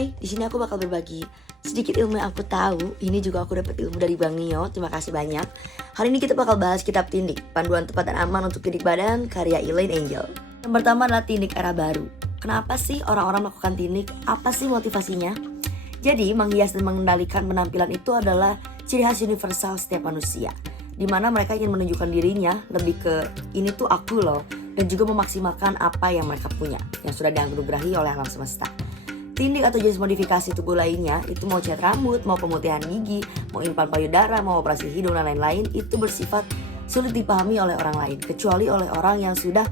Hai, di sini aku bakal berbagi sedikit ilmu yang aku tahu. Ini juga aku dapat ilmu dari Bang Nio. Terima kasih banyak. Hari ini kita bakal bahas kitab Tindik, panduan tepat dan aman untuk tindik badan, karya Elaine Angel. Yang pertama adalah tindik era baru. Kenapa sih orang-orang melakukan tindik? Apa sih motivasinya? Jadi, menghias dan mengendalikan penampilan itu adalah ciri khas universal setiap manusia, di mana mereka ingin menunjukkan dirinya lebih ke ini tuh aku loh, dan juga memaksimalkan apa yang mereka punya, yang sudah dianugerahi oleh alam semesta. Tindik atau jenis modifikasi tubuh lainnya, itu mau cat rambut, mau pemutihan gigi, mau implan payudara, mau operasi hidung dan lain-lain, itu bersifat sulit dipahami oleh orang lain, kecuali oleh orang yang sudah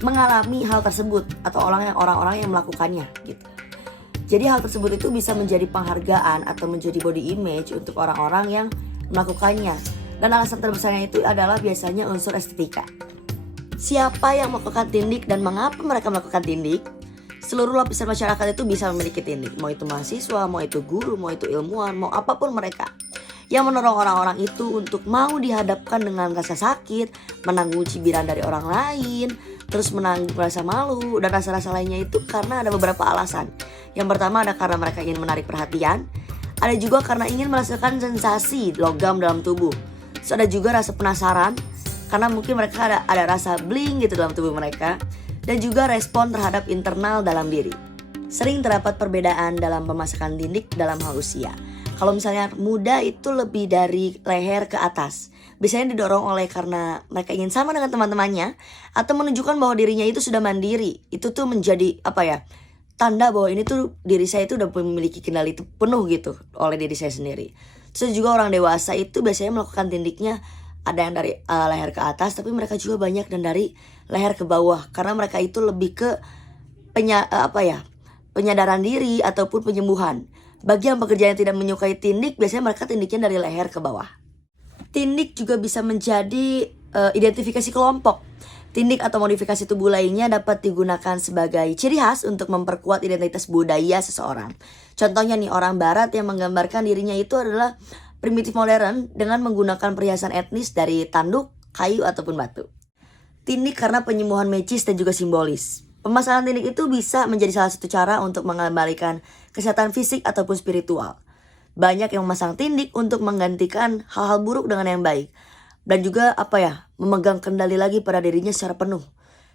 mengalami hal tersebut atau orang-orang yang melakukannya gitu. Jadi hal tersebut itu bisa menjadi penghargaan atau menjadi body image untuk orang-orang yang melakukannya. Dan alasan terbesarnya itu adalah biasanya unsur estetika. Siapa yang melakukan tindik dan mengapa mereka melakukan tindik? Seluruh lapisan masyarakat itu bisa memiliki tindik. Mau itu mahasiswa, mau itu guru, mau itu ilmuwan, mau apapun mereka. Yang mendorong orang-orang itu untuk mau dihadapkan dengan rasa sakit, menanggung cibiran dari orang lain, terus menanggung rasa malu, dan rasa-rasa lainnya itu karena ada beberapa alasan. Yang pertama ada karena mereka ingin menarik perhatian. Ada juga karena ingin merasakan sensasi logam dalam tubuh. Terus ada juga rasa penasaran, karena mungkin mereka ada rasa bling gitu dalam tubuh mereka. Dan juga respon terhadap internal dalam diri. Sering terdapat perbedaan dalam pemasakan tindik dalam hal usia. Kalau misalnya muda itu lebih dari leher ke atas. Biasanya didorong oleh karena mereka ingin sama dengan teman-temannya, atau menunjukkan bahwa dirinya itu sudah mandiri. Itu tuh menjadi tanda bahwa ini tuh diri saya itu udah memiliki kendali itu penuh gitu oleh diri saya sendiri. Terus juga orang dewasa itu biasanya melakukan tindiknya ada yang dari leher ke atas, tapi mereka juga banyak dan dari leher ke bawah, karena mereka itu lebih ke penyadaran diri ataupun penyembuhan. Bagi yang pekerja yang tidak menyukai tindik, biasanya mereka tindiknya dari leher ke bawah. Tindik juga bisa menjadi identifikasi kelompok. Tindik atau modifikasi tubuh lainnya dapat digunakan sebagai ciri khas untuk memperkuat identitas budaya seseorang. Contohnya nih, orang barat yang menggambarkan dirinya itu adalah primitif modern dengan menggunakan perhiasan etnis dari tanduk, kayu ataupun batu. Tindik karena penyembuhan magis dan juga simbolis. Pemasangan tindik itu bisa menjadi salah satu cara untuk mengembalikan kesehatan fisik ataupun spiritual. Banyak yang memasang tindik untuk menggantikan hal-hal buruk dengan yang baik. Dan juga memegang kendali lagi pada dirinya secara penuh.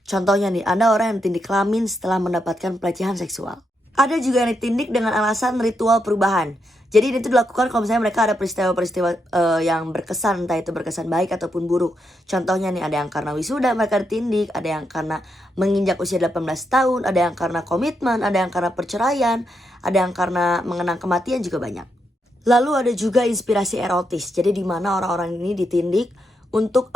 Contohnya nih, Anda orang yang tindik kelamin setelah mendapatkan pelecehan seksual. Ada juga yang ditindik dengan alasan ritual perubahan. Jadi ini tuh dilakukan kalau misalnya mereka ada peristiwa-peristiwa yang berkesan, entah itu berkesan baik ataupun buruk. Contohnya nih, ada yang karena wisuda mereka ditindik, ada yang karena menginjak usia 18 tahun, ada yang karena komitmen, ada yang karena perceraian, ada yang karena mengenang kematian, juga banyak. Lalu ada juga inspirasi erotis. Jadi di mana orang-orang ini ditindik untuk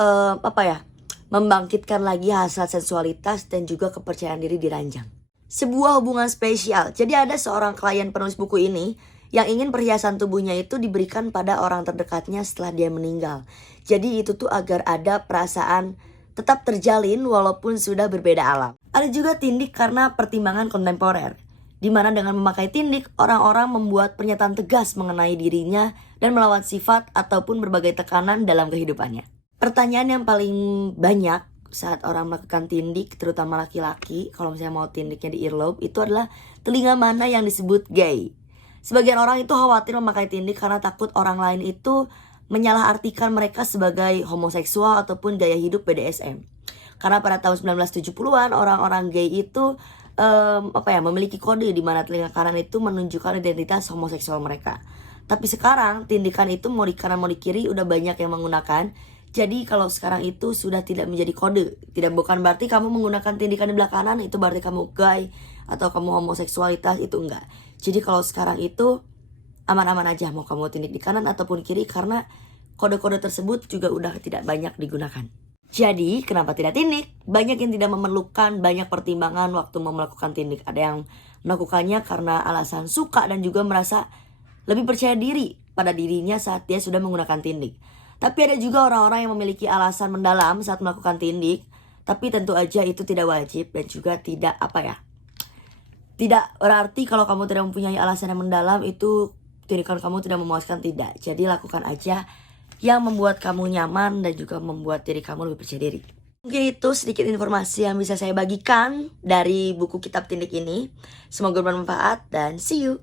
membangkitkan lagi hasrat sensualitas dan juga kepercayaan diri diranjang. Sebuah hubungan spesial. Jadi ada seorang klien penulis buku ini yang ingin perhiasan tubuhnya itu diberikan pada orang terdekatnya setelah dia meninggal. Jadi itu tuh agar ada perasaan tetap terjalin walaupun sudah berbeda alam. Ada juga tindik karena pertimbangan kontemporer, di mana dengan memakai tindik, orang-orang membuat pernyataan tegas mengenai dirinya dan melawan sifat ataupun berbagai tekanan dalam kehidupannya. Pertanyaan yang paling banyak saat orang melakukan tindik, terutama laki-laki, kalau misalnya mau tindiknya di earlobe, itu adalah telinga mana yang disebut gay. Sebagian orang itu khawatir memakai tindik karena takut orang lain itu menyalahartikan mereka sebagai homoseksual ataupun gaya hidup BDSM. Karena pada tahun 1970-an orang-orang gay itu memiliki kode di mana telinga kanan itu menunjukkan identitas homoseksual mereka. Tapi sekarang tindikan itu mau di kanan mau di kiri udah banyak yang menggunakan. Jadi kalau sekarang itu sudah tidak menjadi kode. Bukan berarti kamu menggunakan tindikan di belah kanan itu berarti kamu gay atau kamu homoseksualitas, itu enggak. Jadi kalau sekarang itu aman-aman aja mau kamu tindik di kanan ataupun kiri, karena kode-kode tersebut juga udah tidak banyak digunakan. Jadi kenapa tidak tindik? Banyak yang tidak memerlukan banyak pertimbangan waktu mau melakukan tindik. Ada yang melakukannya karena alasan suka dan juga merasa lebih percaya diri pada dirinya saat dia sudah menggunakan tindik. Tapi ada juga orang-orang yang memiliki alasan mendalam saat melakukan tindik. Tapi tentu aja itu tidak wajib dan juga tidak tidak berarti kalau kamu tidak mempunyai alasan yang mendalam itu tindakan kamu tidak memuaskan, tidak. Jadi lakukan aja yang membuat kamu nyaman dan juga membuat diri kamu lebih percaya diri. Mungkin itu sedikit informasi yang bisa saya bagikan dari buku kitab tindik ini. Semoga bermanfaat dan see you.